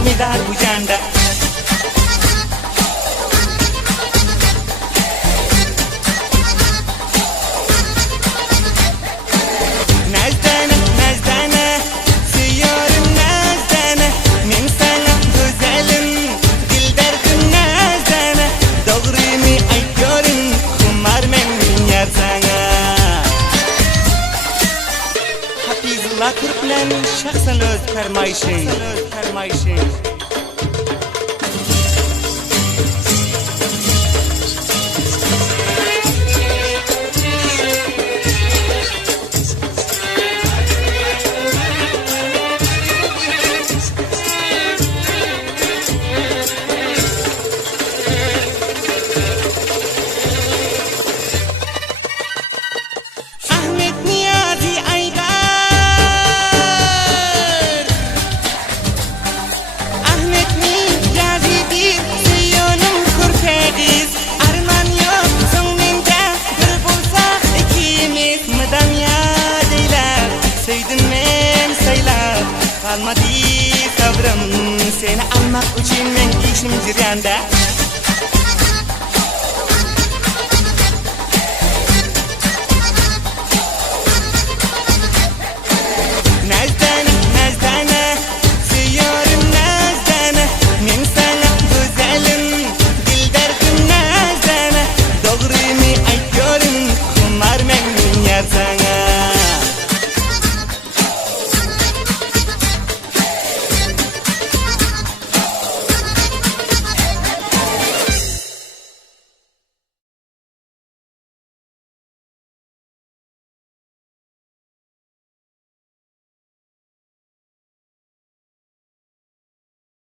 hukmedar bu janda. Nazdana, nazdana, seviyorum nazdana. Men sana güzelim, dil derdim nazdana. Doğruyu aytıyorum, kumar men yar sana. Hafizullah Türkmen şahsen öz fermayişin. Ahmet Niyazi Aydar, Ahmet Niyazi bir seviyorum kurpegiz. Arman yok sonunda bir bulsak ikimiz. Mıdan ya deyler, sevdim men saylar. Kalmadı sabrım, seni almak için men işim jiryanda.